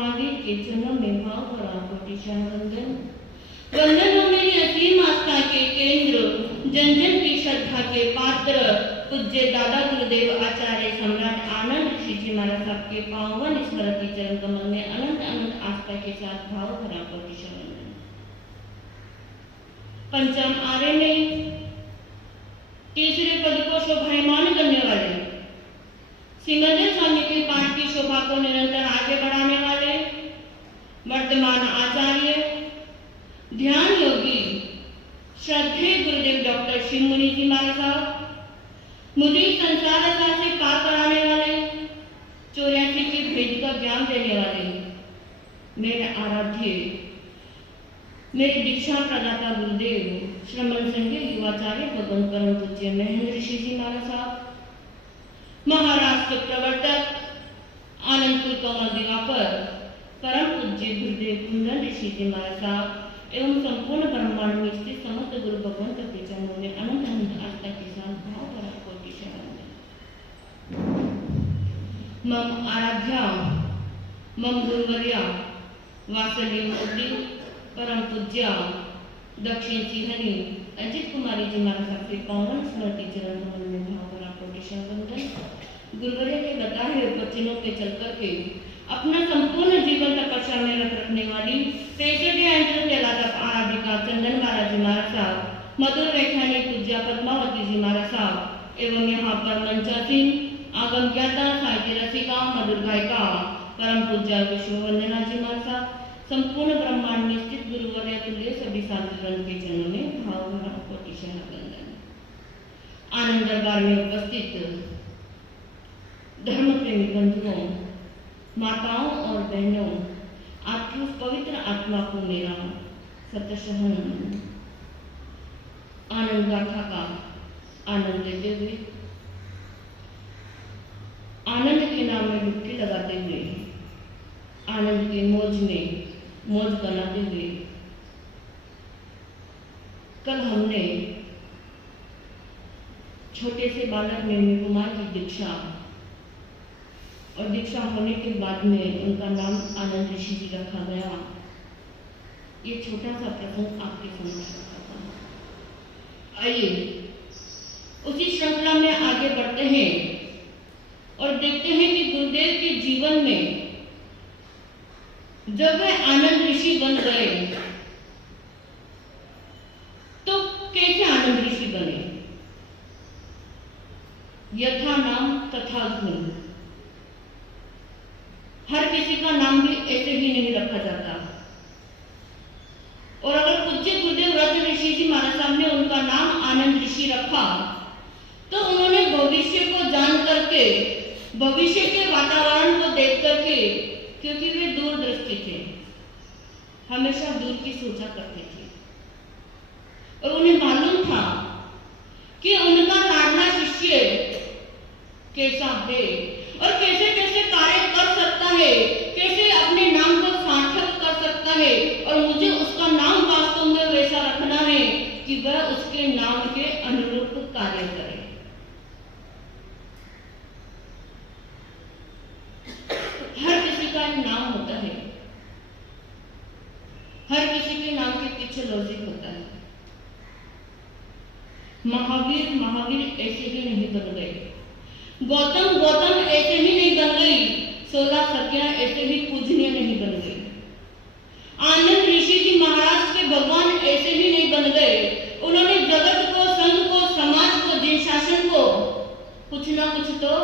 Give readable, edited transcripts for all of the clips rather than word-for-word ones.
महावीर के चरणों में भाव भरा कोटिशाह वंदन। वंदन हो मेरी असीम आस्था के केंद्र, जन जन की श्रद्धा के पात्र, पूज्य दादा गुरुदेव आचार्य सम्राट आनंद ऋषि जी महाराज साहब के पावन स्मृति चरण कमल में अनंत अनंत आस्था के साथ भाव भरा कोटिशाह वंदन। पंचम आर्य में तीसरे पद को शोभायमान करने वाले, सिंगदेव स्वामी के पाठ की शोभा को निरंतर आगे बढ़ाने वाले वर्तमान आचार्य ध्यान योगी श्रद्धेय गुरुदेव डॉक्टर शिव मुनि जी महाराज साहब, मुझे संसार रसा से पार कराने वाले, 84 के भेद का ज्ञान देने वाले, मेरे आराध्य, मेरे दीक्षा प्रदाता गुरुदेव श्रमण संघ युवाचार्य भगवान परम पूज्य महेंद्र ऋषि जी महाराज साहब, महाराष्ट्र के प्रवर्तक आनंदपुर कमल दिवाकर परम पूज्य गुरुदेव कुंदन ऋषि जी महाराज साहब एवं संपूर्ण ब्रह्मांड में स्थित समस्त गुरु भगवान के चरणों में अनंत अनंत आस्था के साथ भाव भरा कोटिशाह वंदन। मम आराध्या मम गुरुवर्या वात्सल्य मूर्ति परम पूज्या दक्षिण सिंहनी अजित कुमारी जी महाराज साहब के पावन स्मृति चरण कमल में भाव भरा कोटिशाह वंदन। गुरुवर्य के बताए हुए वचनों पे चल करके अपना संपूर्ण जीवन तपस्या में रखने वाली 63 आराधिका चंदन महाराज जी महाराज साहब, मधुर व्याख्यानी पूज्या पद्मावती जी महाराज साहब एवं यहाँ पर मंचासीन आगम ज्ञाता साहित्य रसिका मधुर गायिका परम पूज्या विश्ववंदना जी महाराज साहब, संपूर्ण ब्रह्मांड में स्थित गुरुवर्य तुल्य सभी साधुगण के चरणों में भाव भरा कोटिशाह वंदन। आनंद दरबार में उपस्थित धर्म प्रेमी बंधुओं, माताओं और बहनों, आपकी उस पवित्र आत्मा को मेरा सतशः आनंद गाथा का आनंद लेते हुए, आनंद के नाम में डुबकी लगाते हुए, आनंद के मौज में मौज बनाते हुए, कल हमने छोटे से बालक निर्मी कुमार की दीक्षा और दीक्षा होने के बाद में उनका नाम आनंद ऋषि जी रखा गया। ये छोटा सा प्रसंग आपके समक्ष रखा था। आइए उसी श्रृंखला में आगे बढ़ते हैं और देखते हैं कि गुरुदेव के जीवन में जब वे आनंद ऋषि बन गए तो कैसे आनंद ऋषि बने। यथा नाम तथा गुण, हर किसी का नाम भी ऐसे ही नहीं रखा जाता। और अगर पूज्य गुरुदेव रत्न ऋषि जी महाराज साहब ने उनका नाम आनंद ऋषि रखा तो उन्होंने भविष्य को जान करके, भविष्य के वातावरण को देख करके, क्योंकि वे दूरदृष्टि थे, हमेशा दूर की सोचा करते थे और उन्हें मालूम था कि उनका लाडला शिष्य कैसा है और कैसे कैसे कार्य कर सकता है, कैसे अपने नाम को सार्थक कर सकता है, और मुझे उसका नाम वास्तव में वैसा रखना है कि वह उसके नाम के अनुरूप कार्य करे। हर किसी का एक नाम होता है, हर किसी के नाम के पीछे लॉजिक होता है। महावीर महावीर ऐसे ही नहीं बन गए, गौतम गौतम ऐसे ही नहीं बन गई, 16 सतियां ऐसे ही पूजनीय नहीं बन गई, आनंद ऋषि जी महाराज के भगवान ऐसे ही नहीं बन गए। उन्होंने जगत को, संघ को, समाज को, जिन शासन को कुछ ना कुछ तो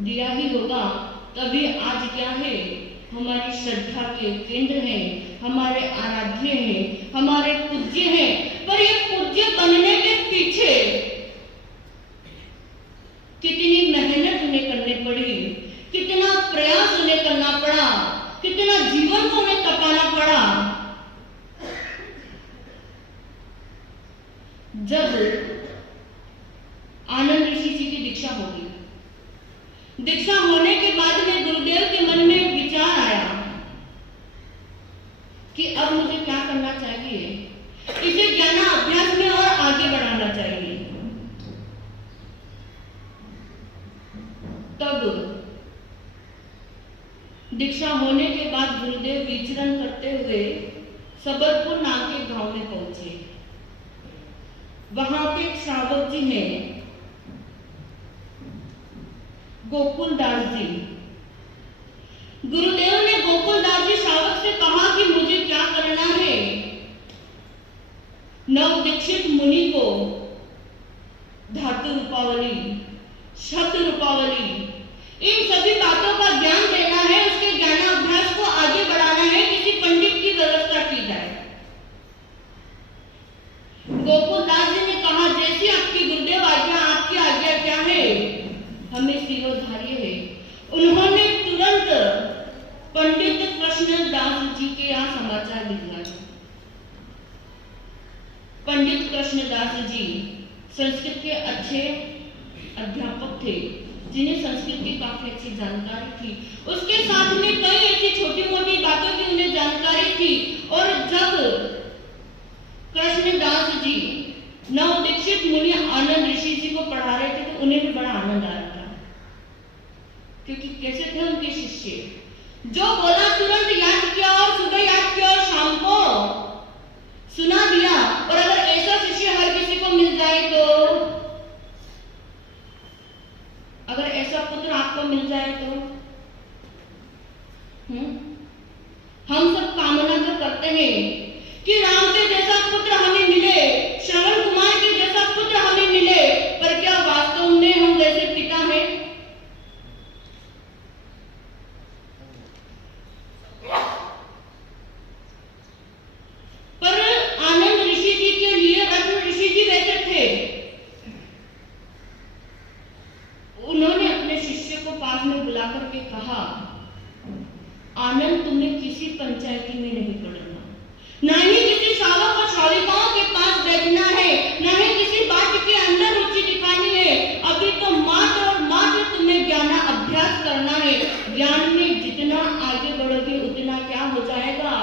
दिया ही होगा, तभी आज क्या है, हमारी श्रद्धा के केंद्र हैं, हमारे आराध्य हैं, हमारे पूज्य हैं। पर ये पूज्य बनने के पीछे कितनी मेहनत उन्हें करनी पड़ी, कितना प्रयास उन्हें करना पड़ा, कितना जीवन को उन्हें तपाना पड़ा। जब आनंद ऋषि जी की दीक्षा होगी, दीक्षा होने के बाद में गुरुदेव के मन में एक विचार आया कि अब मुझे क्या करना चाहिए, इसे ज्ञान अभ्यास में और आगे बढ़ाना चाहिए। तब दीक्षा होने के के बाद गुरुदेव विचरण करते हुए सबलपुर नाम के गांव में पहुंचे। वहां के श्रावक जी हैं गोकुलदास जी। गुरुदेव ने गोकुलदास जी श्रावक से कहा कि मुझे क्या करना है। नव दीक्षित मुनि को धातु रूपावली, शब्द रूपावली, इन सभी बातों का ज्ञान देना है, उसके ज्ञानाभ्यास को आगे बढ़ाना है, किसी पंडित की व्यवस्था की जाए। गोकुलदास जी ने कहा, जैसी आपकी गुरुदेव आज्ञा, आपकी आज्ञा क्या है? हमें शिरोधार्य है। उन्होंने तुरंत पंडित कृष्णदास जी के यहाँ समाचार भिजवाया। पंडित कृष्णदास जी संस्कृत के अच्छे अध्यापक थे, जिन्हें संस्कृत की काफी अच्छी जानकारी थी। उसके साथ में कई ऐसी छोटी मोटी बातों की उन्हें जानकारी थी। और जब कृष्णदास जी नव दीक्षित मुनि आनंद ऋषि जी को पढ़ा रहे थे तो उन्हें भी बड़ा आनंद आ रहा था, क्योंकि कैसे थे उनके शिष्य, जो बोला तुरंत याद किया और सुबह याद किया और शाम को सुना दिया। और अगर ऐसा शिष्य हर किसी को मिल जाए तो, अगर ऐसा पुत्र आपको मिल जाए तो हम सब कामना तो करते हैं कि राम के जैसा पुत्र हमें मिले, श्रवण कुमार के जैसा पुत्र हमें मिले, पर क्या वास्तव में हम वैसे पिता हैं? पर आनंद ऋषि जी के लिए रत्न ऋषि जी वैसे थे। उन्होंने अपने शिष्य को पास में बुला करके कहा, आनंद तुम्हें किसी पंचायती में नहीं पढ़ना, ना ही किसी श्रावक और श्राविकाओं के पास बैठना है, ना ही किसी बात के अंदर रुचि दिखानी है। अभी तो मात्र और मात्र तुम्हें ज्ञान अभ्यास करना है। ज्ञान में जितना आगे बढ़ोगे उतना क्या हो जाएगा,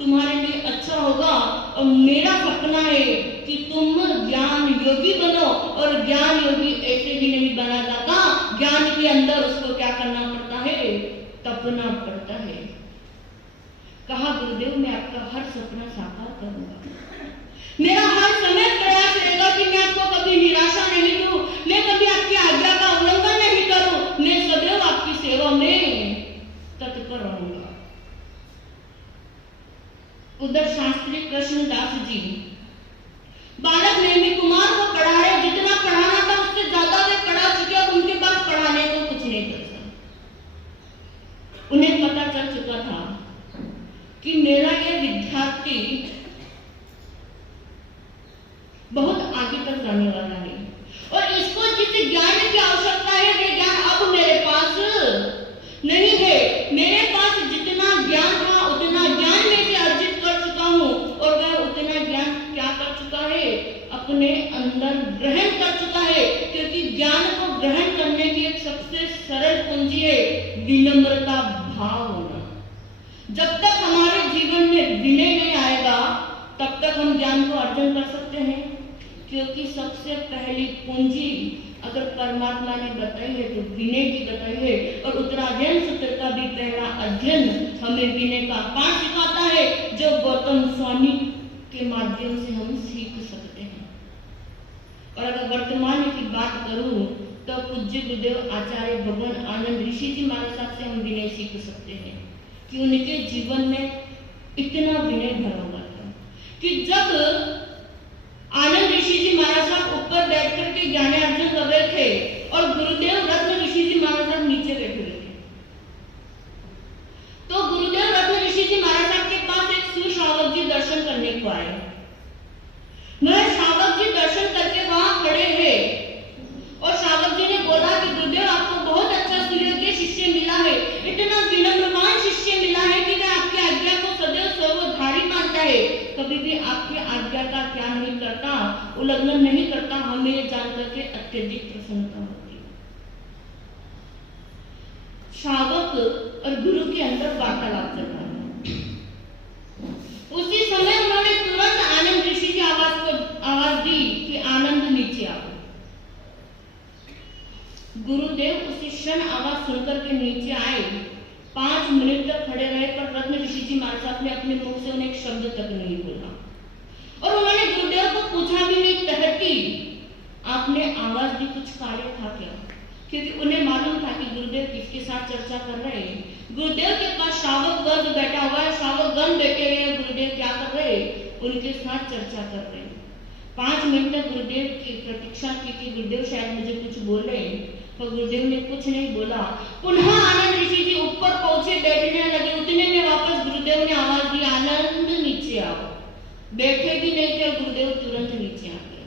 तुम्हारे लिए अच्छा होगा। और मेरा सपना है कि तुम ज्ञान योगी बनो, और ज्ञान योगी ऐसे ही नहीं बना जाता, ज्ञान के अंदर उसको क्या करना पड़ता है? तपना पड़ता है। कहा, गुरुदेव मैं आपका हर सपना साकार करूंगा, मेरा हर समय प्रयास रहेगा कि मैं आपको कभी निराशा नहीं दूं, मैं कभी आपकी आज्ञा का उल्लंघन नहीं करूं, मैं सदैव आपकी सेवा में तत्पर रहूंगा। उधर शास्त्री कृष्णदास जी बालक नेमी कुमार को पढ़ा रहे, जितना पढ़ाना था उससे ज्यादा वे पढ़ा चुके, और उनके पास पढ़ाने को कुछ नहीं बचा। उन्हें पता चल चुका था कि मेरा यह विद्यार्थी बहुत आगे तक जाने वाला है, और इसको जिस ज्ञान की आवश्यकता है वे ज्ञान अब मेरे पास नहीं है। मेरे पास जितना ज्ञान था उतना ज्ञान मैं से अर्जित कर चुका हूं, और वह उतना ज्ञान क्या कर चुका है? अपने अंदर ग्रहण कर चुका है। क्योंकि ज्ञान को ग्रहण करने की एक सबसे सरल कुंजी है विनम्रता भाव होना। जब तक हमारे जीवन में विनय नहीं आएगा तब तक हम ज्ञान को अर्जन कर सकते हैं। क्योंकि सबसे पहली पूंजी अगर परमात्मा ने बताई है तो विनय की बताई है, और उत्तराध्ययन सूत्र का भी पहला अध्ययन हमें विनय का पाठ सिखाता है, जो गौतम स्वामी के माध्यम से हम सीख सकते हैं। और अगर वर्तमान की बात करूं तो पूज्य गुरुदेव आचार्य भगवान आनंद ऋषि जी महाराज साहब से हम विनय सीख सकते हैं कि उनके जीवन में इतना विनय भरा हुआ था कि जब आनंद ऋषि जी महाराज साहब ऊपर बैठ करके ज्ञानार्जन कर रहे थे और गुरुदेव रत्न ऋषि जी महाराज साहब नीचे बैठे हुए थे, तो गुरुदेव रत्न ऋषि जी महाराज साहब के पास एक सुश्रावक जी दर्शन करने को आए। वह श्रावक जी दर्शन करके वहां खड़े हैं, और श्रावक जी ने बोला कि गुरुदेव आपको बहुत अच्छा सुयोग्य शिष्य मिला है, इतना विनम्रमान शिष्य मिला है कि वह आपकी आज्ञा को सदैव सर्वधारी मानता है, कभी भी आपकी आज्ञा का क्या नहीं करता, उल्लंघन नहीं करता। हमें ये जानकर के अत्यधिक प्रसन्नता होती है। श्रावक और गुरु के अंदर वार्तालाप चल रहा है। उसी समय उन्होंने तुरंत आनंद ऋषि की आवाज दी कि आनंद नीचे आओ। गुरुदेव उसी क्षण आवाज सुनकर के नीचे आए। 5 मिनट तक खड़े रहे, पर क्योंकि उन्हें मालूम था कि गुरुदेव किसके साथ चर्चा कर रहे हैं। गुरुदेव के पास श्रावक गण बैठा हुआ है, श्रावक गण बैठे हुए हैं, गुरुदेव क्या कर रहे हैं, उनके साथ चर्चा कर रहे हैं। 5 मिनट तक गुरुदेव की प्रतीक्षा की कि गुरुदेव शायद मुझे कुछ बोले, पर गुरुदेव ने कुछ नहीं बोला। पुनः आनंद ऋषि जी ऊपर पहुंचे, बैठने लगे। उतने में वापस गुरुदेव ने आवाज दी, आनंद नीचे आओ। बैठे भी नहीं थे, गुरुदेव तुरंत नीचे आ गए।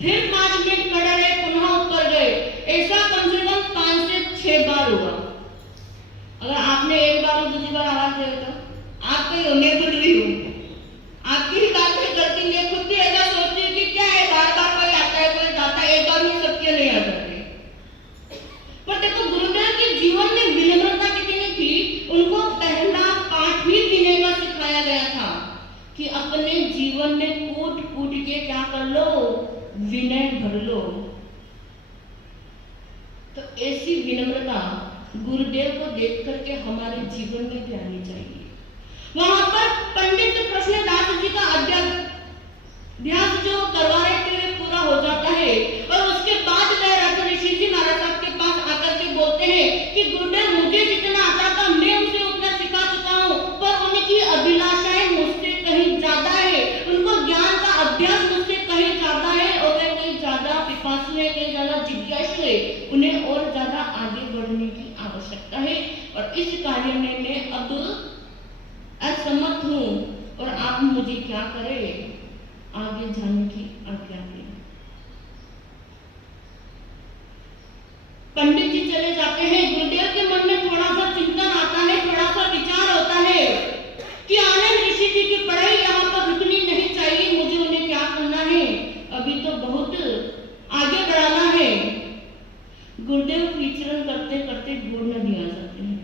फिर 5 मिनट खड़े रहे, पुनः ऊपर गए। ऐसा कम से कम 5 से 6 बार हुआ। अगर आपने एक बार और दूसरी बार आवाज दे तो आप कहीं मैं खुद भी हूँ, आपकी ही बातें करती, मैं खुद भी ऐसा सोचती हूँ कि क्या है, बार बार कोई आता है कोई जाता है, एक बार में सब क्यों नहीं आ जाते। पर देखो गुरुदेव के जीवन में विनम्रता कितनी थी। उनको पहला पाठ ही विनय का सिखाया गया था कि अपने जीवन में कूट कूट के क्या कर लो, विनय भर लो। तो ऐसी विनम्रता गुरुदेव को देख करके हमारे जीवन में भी आनी चाहिए। वहां पर पंडित कृष्णदास जी का अभ्यास जो करवा रहे थे पूरा हो जाता है, और उसके बाद वह रत्न ऋषि जी महाराज साहब के पास आकर के बोलते हैं कि गुरुदेव मुझे जितना आता था मैं उसे उतना सिखा चुका हूँ, पर उनकी अभिलाषाएं मुझसे कहीं ज्यादा है, उनको ज्ञान का अभ्यास मुझसे कहीं ज्यादा है, और वे कहीं ज्यादा पिपासु है, कहीं ज्यादा जिज्ञासु है, उन्हें और ज्यादा आगे बढ़ने की आवश्यकता है। और इस कार्य में मैं अब असमर्थ हूँ, और आप मुझे क्या करें, आगे जाने की आज्ञा दें। पंडित जी चले जाते हैं। गुरुदेव के मन में थोड़ा सा चिंतन आता है, थोड़ा सा विचार होता है कि आनंद ऋषि जी की पढ़ाई यहाँ पर रुकनी नहीं चाहिए, मुझे उन्हें क्या करना है, अभी तो बहुत आगे बढ़ाना है। गुरुदेव विचरण करते करते गोड़ नदी आ जाते हैं।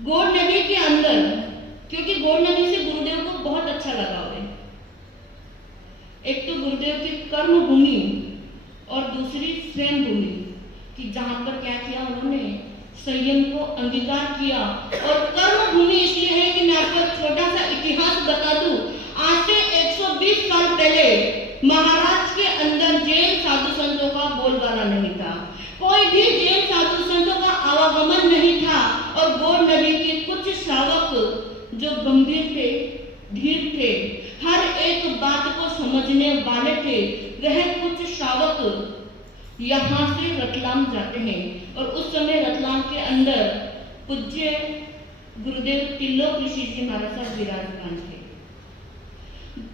गोड़ नदी के अंदर, क्योंकि गोड़ नदी से गुरुदेव को बहुत अच्छा लगा हुआ है। एक तो गुरुदेव की कर्म भूमि और दूसरी स्वयं भूमि, कि जहां पर क्या किया उन्होंने, संयम को अंगीकार किया। और कर्म भूमि इसलिए है कि मैं आपको छोटा सा इतिहास बता दूं। आज से 120 साल पहले महाराष्ट्र के अंदर जैन साधु संतों का बोलबाला नहीं था, कोई भी जैन साधु संतों का आवागमन नहीं था। और गोड़ नदी के कुछ श्रावक जो गंभीर थे, धीर थे, हर एक बात को समझने वाले थे, वह कुछ श्रावक यहाँ से रतलाम जाते हैं। और उस समय रतलाम के अंदर पूज्य गुरुदेव तिल्लोक ऋषि जी महाराज साहब विराजमान थे।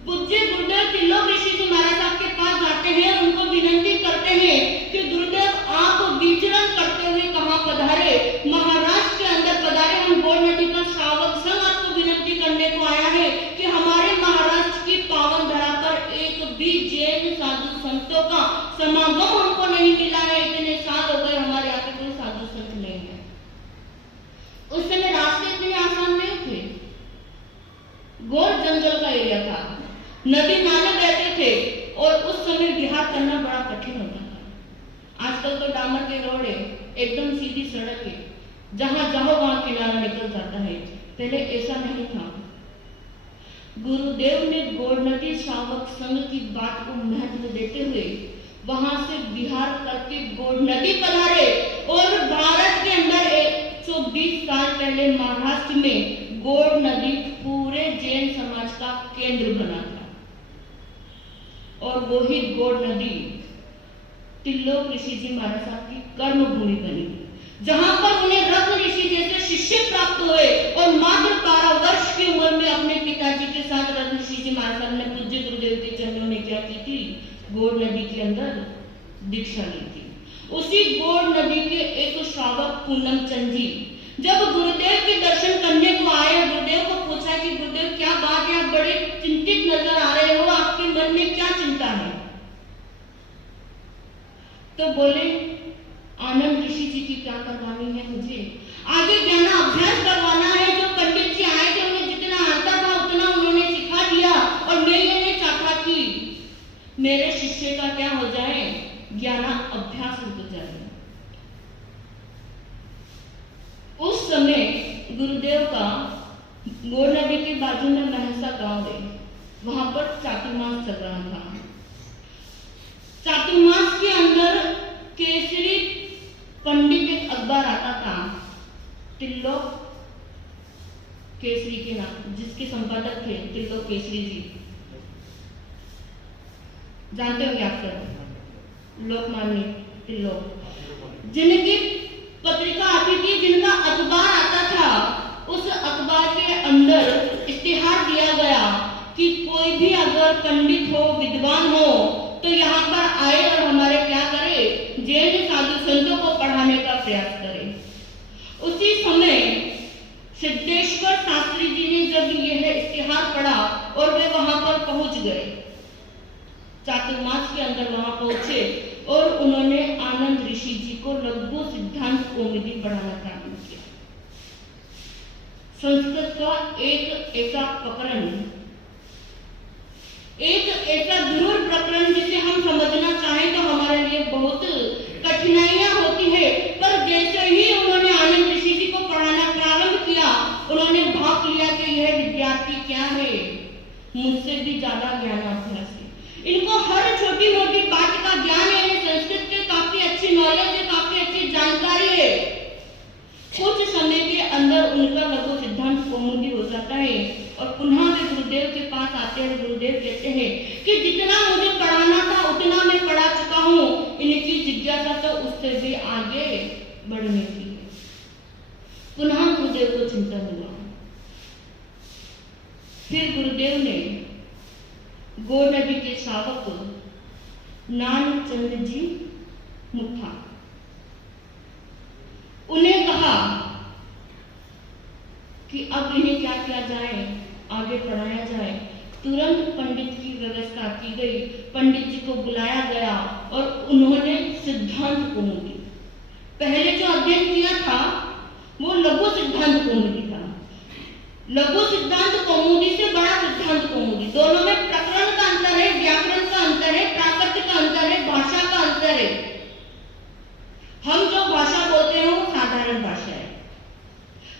पूज्य गुरुदेव तिल्लोक ऋषि जी महाराज साहब के पास जाते हैं, उनको विनती करते हैं कि गुरुदेव आप विचरण करते हुए कहाँ पधारे, महाराष्ट्र के अंदर पधारे। हम गोड़ नदी का श्रावक संघ आपको विनती करने को आया है कि हमारे महाराष्ट्र की पावन धरा पर एक भी जैन साधु संतों का समागम हमको नहीं मिला है। इतने साल हो गए हमारे यहाँ पे कोई साधु संत नहीं है। उस समय रास्ते इतने आसान नहीं थे, घोर जंगल का एरिया था, नदी नाले बहते थे, और उस समय विहार करना बड़ा कठिन होता था। आजकल तो डामर के रोड है, एकदम सीधी सड़क है, जहां जाओ वहां किनारा निकल जाता है। पहले ऐसा नहीं था। गुरुदेव ने गोड़ नदी श्रावक संघ की बात को महत्व देते हुए वहां से विहार करके गोड़ नदी पधारे। और भारत के अंदर 120 साल पहले महाराष्ट्र में गोड़ नदी पूरे जैन समाज का केंद्र बना था। और वही गोड़ नदी तिल्लोक ऋषि जी महाराज साहब की कर्म भूमि बनी, जहां पर उन्हें रत्न ऋषि जैसे शिष्य प्राप्त हुए। और मात्र 12 वर्ष की उम्र में अपने पिताजी के साथ रत्न ऋषि जी महाराज साहब ने पूज्य गुरुदेव के चरणों में क्या की थी, गोड़ नदी के अंदर दीक्षा ली थी। उसी गोड़ नदी के एक श्रावक पूनम चंद जी जब गुरुदेव के दर्शन करने को आए, गुरुदेव को पूछा कि गुरुदेव क्या बात है, आप बड़े चिंतित नजर आ रहे हो, आपके मन में क्या चिंता है। तो बोले आनंद ऋषि जी की क्या करवानी है, मुझे आगे ज्ञान अभ्यास करवाना है। जो पंडित जी आए थे उन्हें जितना आता था उतना उन्होंने सिखा दिया, और मैं ये नहीं चाहता कि मेरे शिष्य का क्या हो जाए, ज्ञान अभ्यास रुक जाए। उस समय गुरुदेव का गोड़ नदी के बाजू में महसा गांव है, वहां पर चातुर्मास चल रहा था। चातुर्मास के अंदर केसरी पंडित एक अखबार आता था, त्रिलोक केसरी के नाम, जिसके संपादक थे त्रिलोक केसरी जी, जानते होंगे आप सब, लोकमान्य त्रिलोक, जिनकी पत्रिका आती थी, जिनका अखबार आता था। उस अखबार के अंदर इश्तिहार दिया गया कि कोई भी अगर पंडित हो, विद्वान हो, तो यहाँ पर आए और हमारे क्या करे, जैन साधु संतों को पढ़ाने का प्रयास करे। उसी समय सिद्धेश्वर शास्त्री जी ने जब यह इश्तिहार पढ़ा और वे वहां पर पहुंच गए, चातुर्मास के अंदर वहां पहुंचे और उन्होंने आनंद ऋषि जी को लघु सिद्धांत कौमुदी पढ़ाना प्रारंभ किया। संस्कृत का एक ऐसा प्रकरण, एक ऐसा दुरूह प्रकरण जिसे हम समझना चाहें तो हमारे लिए बहुत कठिनाइयां होती है, पर जैसे ही उन्होंने आनंद ऋषि जी को पढ़ाना प्रारंभ किया, उन्होंने भाप लिया कि यह विद्यार्थी क्या है, मुझसे भी ज्यादा ज्ञानाभ्यास है, इनको हर छोटी मोटी बात का ज्ञान है, संस्कृत के काफी अच्छी नॉलेज है, काफी अच्छी जानकारी है। कुछ समय के अंदर उनका लघु सिद्धांत कौमुदी हो जाता है और पुनः वे गुरुदेव के पास आते हैं। गुरुदेव कहते हैं कि जितना मुझे पढ़ाना था उतना मैं पढ़ा चुका हूँ, इनकी जिज्ञासा तो उससे भी आगे बढ़ने की है। पुनः गुरुदेव को चिंतन हुआ। फिर गुरुदेव ने गौर नदी के शावक नानचंद जी मुठा, उन्हें कहा कि अब इन्हें क्या किया जाए, आगे पढ़ाया जाए। तुरंत पंडित की व्यवस्था की गई, पंडित जी को बुलाया गया और उन्होंने सिद्धांत कौमुदी, पहले जो अध्ययन किया था वो लघु सिद्धांत कौमुदी था। लघु सिद्धांत कौमुदी से बड़ा सिद्धांत कौमुदी, दोनों में प्रकरण का अंतर है, व्याकरण का अंतर है, प्राकृत का अंतर है, भाषा का अंतर है। हम जो भाषा बोलते हैं वो साधारण भाषा है,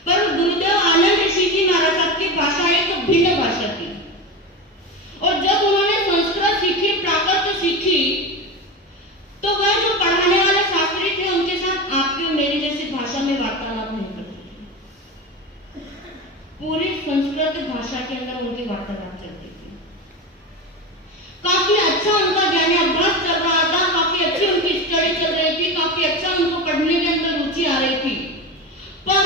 पर गुरुदेव आनंद ऋषि जी महाराज साहब की भाषा एक भिन्न भाषा थी। और जब उन्होंने संस्कृत सीखी, प्राकृत सीखी, तो वह जो पढ़ाने वाले शास्त्री थे उनके साथ आपकी और मेरी जैसी भाषा में वार्तालाप नहीं करते थे, पूरी संस्कृत भाषा के अंदर उनकी वार्तालाप चलती थी। काफी अच्छा उनका ज्ञान अभ्यास चल रहा था, काफी अच्छी उनकी स्टडी चल रही थी, काफी अच्छा उनको पढ़ने के अंदर रुचि आ रही थी। पर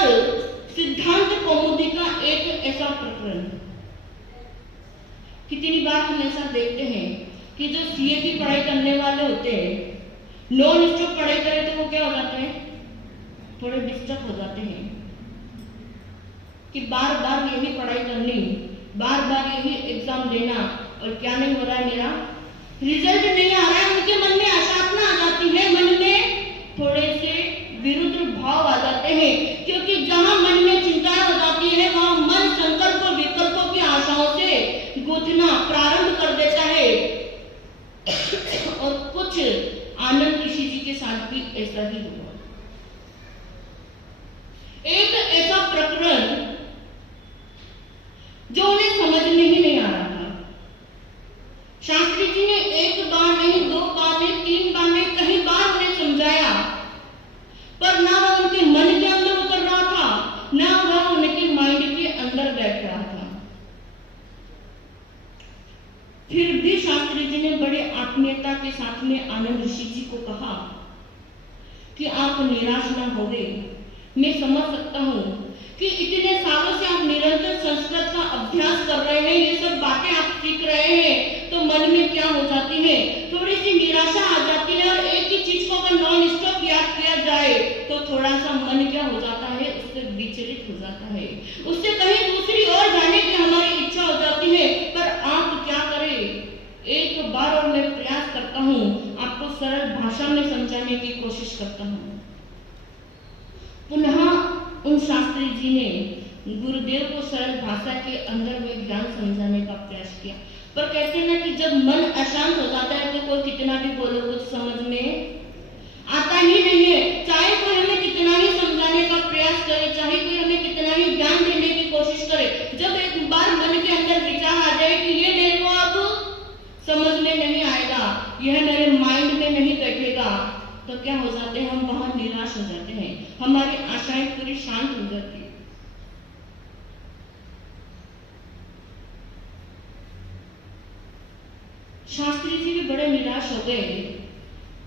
सिद्धांत कौमुदी का एक ऐसा प्रकरण, कितनी बार हम ऐसा देखते हैं कि जो सीए की पढ़ाई करने वाले होते हैं, नॉन स्टॉप पढ़ाई करें तो वो क्या हो जाते हैं, थोड़े डिस्टर्ब हो जाते हैं कि बार बार यही पढ़ाई करनी, बार बार यही एग्जाम देना, और क्या नहीं हो रहा है, मेरा रिजल्ट नहीं आ रहा है। उनके मन में आशात्मा आ जाती है, मन में थोड़े से विरुद्ध भाव आ जाते हैं, क्योंकि जहां मन में चिंताएं हो जाती है वहां मन संकल्प और विकल्पों की आशाओं से गूंथना प्रारंभ कर देता है। और कुछ आनंद ऋषि जी के साथ भी ऐसा ही हुआ। एक ऐसा प्रकरण जो उन्हें समझ में ही नहीं आ रहा था, शास्त्री जी ने एक बार नहीं, दो बार नहीं, तीन बार नहीं, कई बार उन्हें समझाया, पर ना वह उनके मन के अंदर उतर रहा था, ना वह उनके माइंड के अंदर बैठ रहा था। फिर भी शास्त्री जी ने बड़े आत्मीयता के साथ में आनंद ऋषि जी को कहा कि आप निराश ना होवे, मैं समझ सकता हूं कि इतने सालों से आप निरंतर संस्कृत का अभ्यास कर रहे हैं, ये सब बातें आप सीख रहे हैं, तो मन में क्या हो जाती है, थोड़ी सी निराशा आ जाती है। और एक ही चीज को अगर नॉन स्टॉप याद किया जाए तो थोड़ा सा मन क्या हो जाता है, उससे विचलित हो जाता है, उससे कहीं दूसरी ओर जाने की हमारी इच्छा हो जाती है। पर आप क्या करें, एक बार और मैं प्रयास करता हूँ, आपको सरल भाषा में समझाने की कोशिश करता हूँ। पुनः उन शास्त्री जी ने गुरुदेव को सरल भाषा के अंदर में ज्ञान समझाने का प्रयास किया, पर कहते हैं ना कि जब मन अशांत हो जाता है तो कोई कितना भी बोले कुछ समझ में आता ही नहीं है। चाहे कोई हमें कितना ही समझाने का प्रयास करे, चाहे कोई हमें कितना ही ज्ञान देने की कोशिश करे, जब एक बार मन के अंदर विचार आ जाए कि ये मेरे को अब समझ में नहीं आएगा, यह मेरे माइंड में नहीं बैठेगा, तो तो क्या हो जाते हैं, हम वहां निराश हो जाते हैं, हमारी आशाएं पूरी शांत हो जाती है। शास्त्री जी भी बड़े निराश हो गए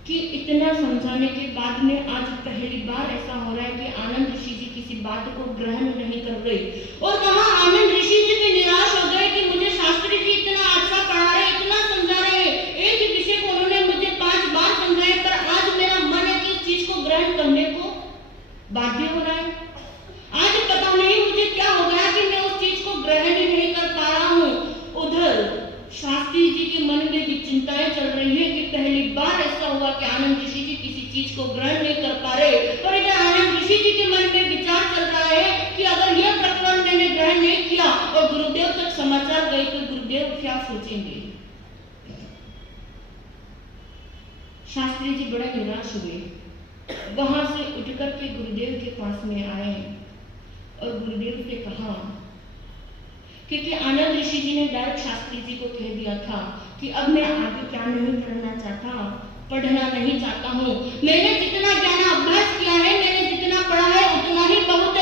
कि इतना समझाने के बाद में आज पहली बार ऐसा हो रहा है कि आनंद ऋषि जी किसी बात को ग्रहण नहीं कर रहे। और वहां आनंद ऋषि जी भी निराश हो गए कि मुझे शास्त्री जी इतना अच्छा पढ़ा रहे, इतना समझा रहे, एक ही विषय को उन्होंने मुझे 5 बार समझाया, पर आज मेरा मन है कि इस चीज को ग्रहण करने को बाध्य हो रहा है। आज पता नहीं मुझे क्या हो गया कि मैं उस चीज को ग्रहण ही नहीं कर पा रहा हूँ। उधर शास्त्री जी के मन में भी चिंताएं चल रही है कि पहली बार ऐसा हुआ कि आनंद ऋषि जी किसी चीज को ग्रहण नहीं कर पा रहे, और इधर आनंद ऋषि जी के मन में विचार चल रहा है कि अगर यह प्रकरण मैंने ग्रहण नहीं किया और गुरुदेव तक समाचार गए तो गुरुदेव क्या सोचेंगे। शास्त्री जी बड़ा निराश हुए, वहां से उठकर के गुरुदेव के पास में आए और गुरुदेव से कहा, क्योंकि आनंद ऋषि जी ने डायरेक्ट शास्त्री जी को कह दिया था कि अब मैं आगे क्या नहीं करना चाहता, पढ़ना नहीं चाहता हूँ, मैंने जितना ज्ञान अभ्यास किया है, मैंने जितना पढ़ा है उतना ही बहुत है।